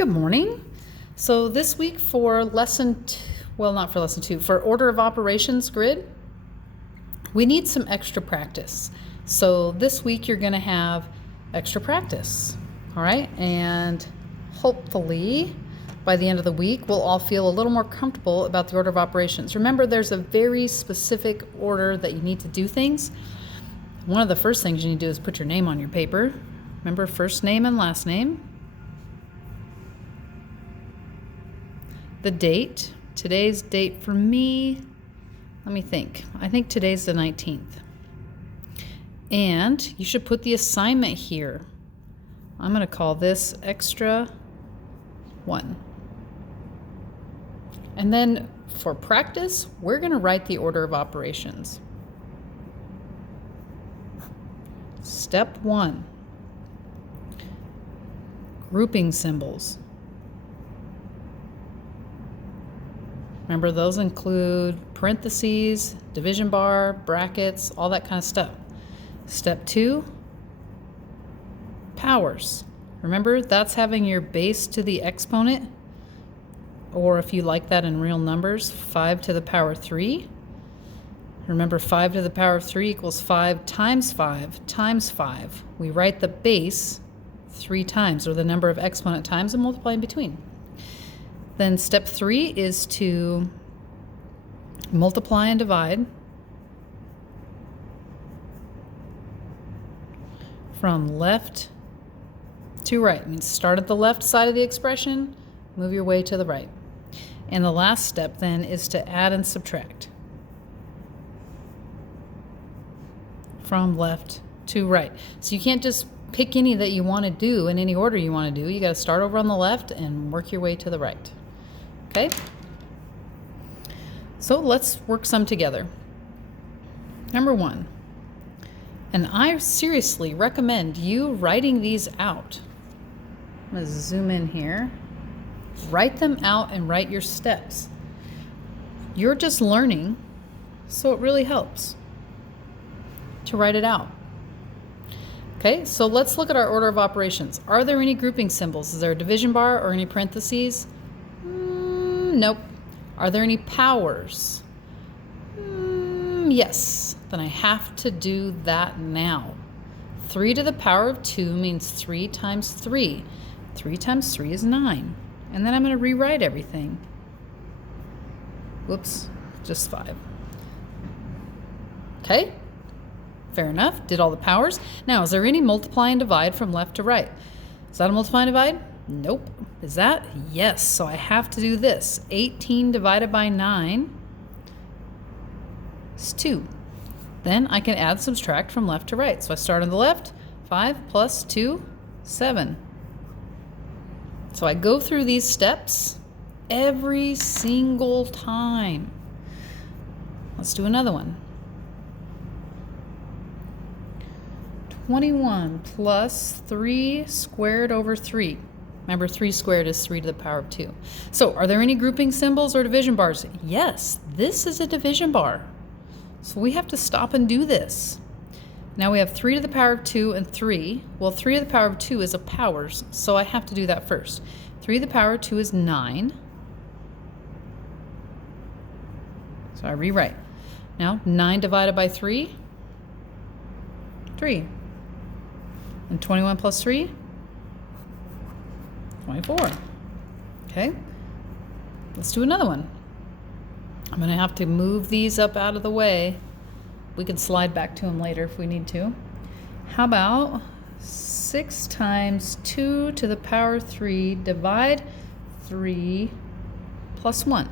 Good morning. So this week for not for lesson 2, for order of operations grid, we need some extra practice. So this week you're going to have extra practice, all right? And hopefully by the end of the week, we'll all feel a little more comfortable about the order of operations. Remember, there's a very specific order that you need to do things. One of the first things you need to do is put your name on your paper. Remember, first name and last name. The date. Today's date for me, let me think. I think today's the 19th. And you should put the assignment here. I'm going to call this extra 1. And then for practice, we're going to write the order of operations. Step 1. Grouping symbols. Remember, those include parentheses, division bar, brackets, all that kind of stuff. Step 2, powers. Remember, that's having your base to the exponent, or if you like that in real numbers, 5 to the power 3. Remember, 5 to the power of 3 equals 5 times 5 times 5. We write the base 3 times, or the number of exponent times, and multiply in between. Then step 3 is to multiply and divide from left to right. It means start at the left side of the expression, move your way to the right. And the last step then is to add and subtract from left to right. So you can't just pick any that you want to do in any order you want to do. You got to start over on the left and work your way to the right. Okay? So let's work some together. Number 1, and I seriously recommend you writing these out. I'm going to zoom in here. Write them out and write your steps. You're just learning, so it really helps to write it out. Okay, so let's look at our order of operations. Are there any grouping symbols? Is there a division bar or any parentheses? Nope. Are there any powers? Yes. Then I have to do that now. 3 to the power of 2 means 3 times 3. 3 times 3 is 9. And then I'm going to rewrite everything. Whoops, just 5. Okay, fair enough. Did all the powers. Now, is there any multiply and divide from left to right? Is that a multiply and divide? Nope. Is that? Yes. So I have to do this. 18 divided by 9 is 2. Then I can add, subtract from left to right. So I start on the left. 5 plus 2, 7. So I go through these steps every single time. Let's do another one. 21 plus 3 squared over 3. Remember, 3 squared is 3 to the power of 2. So are there any grouping symbols or division bars? Yes, this is a division bar. So we have to stop and do this. Now we have 3 to the power of 2 and 3. Well, 3 to the power of 2 is a powers, so I have to do that first. 3 to the power of 2 is 9. So I rewrite. Now, 9 divided by 3, 3. And 21 plus 3, 24. Okay, let's do another one. I'm going to have to move these up out of the way. We can slide back to them later if we need to. How about 6 times 2 to the power 3 divide 3 plus 1.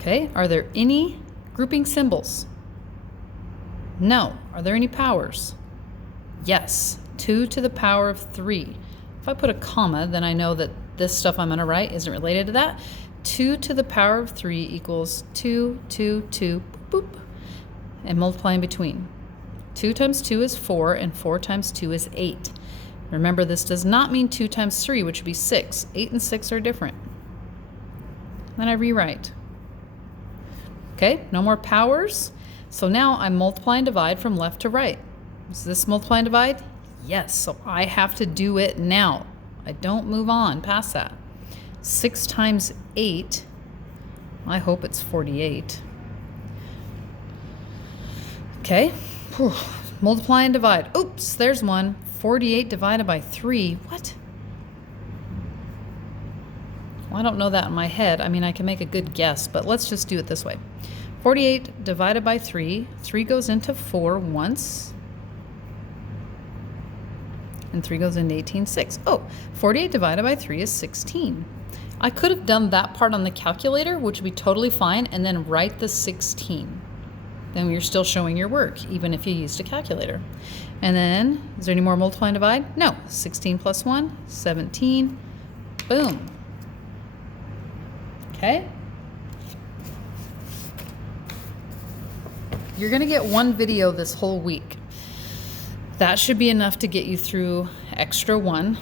Okay, are there any grouping symbols? No. Are there any powers? Yes. 2 to the power of 3. If I put a comma, then I know that this stuff I'm going to write isn't related to that. 2 to the power of 3 equals 2, 2, 2, boop, boop, and multiply in between. 2 times 2 is 4, and 4 times 2 is 8. Remember, this does not mean 2 times 3, which would be 6. 8 and 6 are different. Then I rewrite. Okay, no more powers. So now I multiply and divide from left to right. Is this multiply and divide? Yes, so I have to do it now. I don't move on past that. 6 times 8, I hope it's 48. Okay, whew. Multiply and divide. Oops, there's one. 48 divided by 3. What? Well, I don't know that in my head. I mean, I can make a good guess, but let's just do it this way. 48 divided by 3. 3 goes into 4 once. And 3 goes into 18, 6. Oh, 48 divided by 3 is 16. I could have done that part on the calculator, which would be totally fine, and then write the 16. Then you're still showing your work, even if you used a calculator. And then, is there any more multiply and divide? No. 16 plus 1, 17. Boom. Okay? You're going to get one video this whole week. That should be enough to get you through extra 1.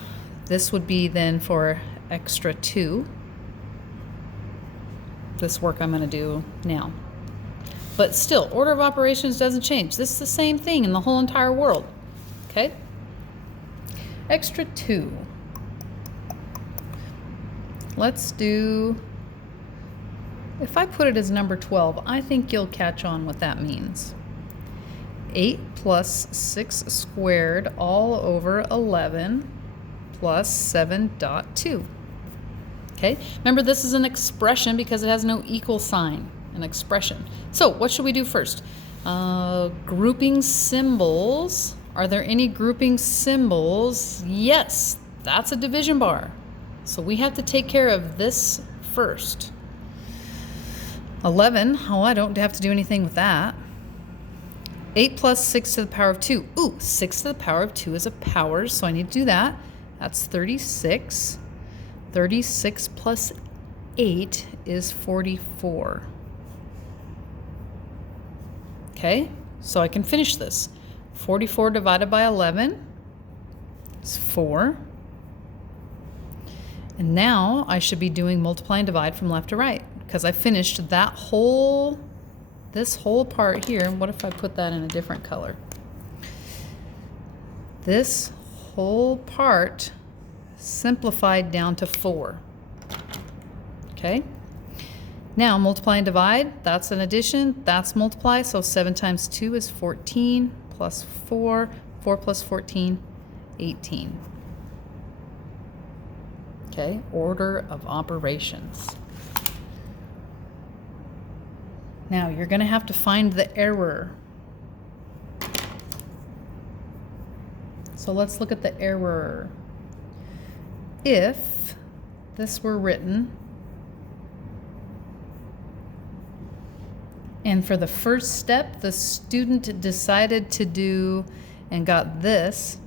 This would be then for extra 2. This work I'm going to do now. But still, order of operations doesn't change. This is the same thing in the whole entire world. Okay? Extra 2. Let's do, if I put it as number 12, I think you'll catch on what that means. 8 plus 6 squared all over 11 plus 7.2. Okay? Remember, this is an expression because it has no equal sign. An expression. So what should we do first? Grouping symbols. Are there any grouping symbols? Yes, that's a division bar. So we have to take care of this first. 11, oh, I don't have to do anything with that. 8 plus 6 to the power of 2. Ooh, 6 to the power of 2 is a power, so I need to do that. That's 36. 36 plus 8 is 44. Okay, so I can finish this. 44 divided by 11 is 4. And now I should be doing multiply and divide from left to right because I finished that whole, this whole part here. What if I put that in a different color? This whole part simplified down to 4. Okay? Now, multiply and divide, that's an addition, that's multiply, so 7 times 2 is 14, plus 4, 4 plus 14, 18. Okay, order of operations. Now, you're going to have to find the error. So let's look at the error. If this were written, and for the first step, the student decided to do and got this,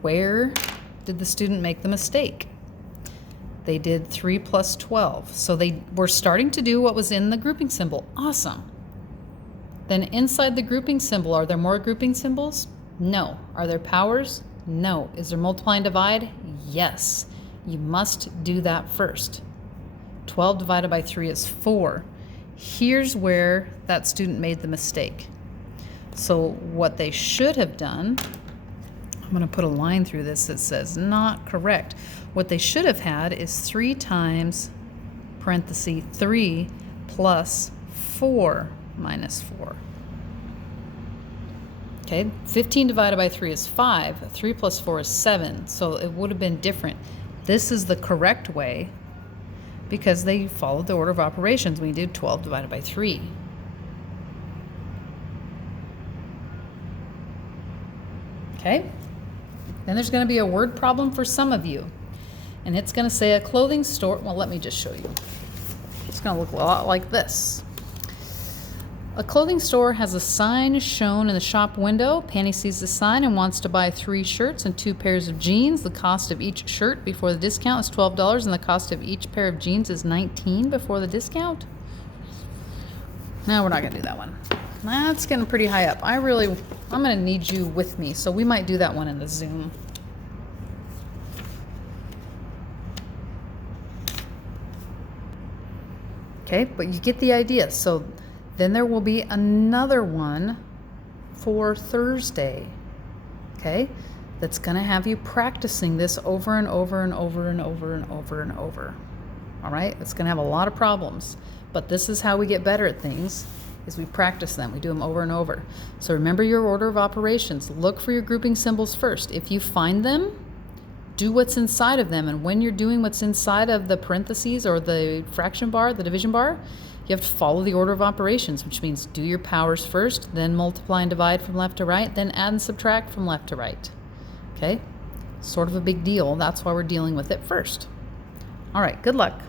where did the student make the mistake? They did 3 plus 12. So they were starting to do what was in the grouping symbol. Awesome. Then inside the grouping symbol, are there more grouping symbols? No. Are there powers? No. Is there multiply and divide? Yes. You must do that first. 12 divided by 3 is 4. Here's where that student made the mistake. So what they should have done, I'm going to put a line through this that says not correct. What they should have had is 3 times, parenthesis, 3 plus 4 minus 4. Okay, 15 divided by 3 is 5. 3 plus 4 is 7. So it would have been different. This is the correct way, because they followed the order of operations. We did 12 divided by 3. Okay? Then there's going to be a word problem for some of you. And it's going to say a clothing store. Well, let me just show you. It's going to look a lot like this. A clothing store has a sign shown in the shop window. Penny sees the sign and wants to buy 3 shirts and 2 pairs of jeans. The cost of each shirt before the discount is $12, and the cost of each pair of jeans is $19 before the discount. No, we're not going to do that one. That's getting pretty high up. I'm going to need you with me, so we might do that one in the Zoom. Okay, but you get the idea. So then there will be another one for Thursday. okay? That's going to have you practicing this over and over and over and over and over and over. All right? It's going to have a lot of problems, but this is how we get better at things, is we practice them. We do them over and over. So remember your order of operations. Look for your grouping symbols first. If you find them, do what's inside of them. And when you're doing what's inside of the parentheses or the fraction bar, the division bar, you have to follow the order of operations, which means do your powers first, then multiply and divide from left to right, then add and subtract from left to right. Okay? Sort of a big deal. That's why we're dealing with it first. All right, good luck.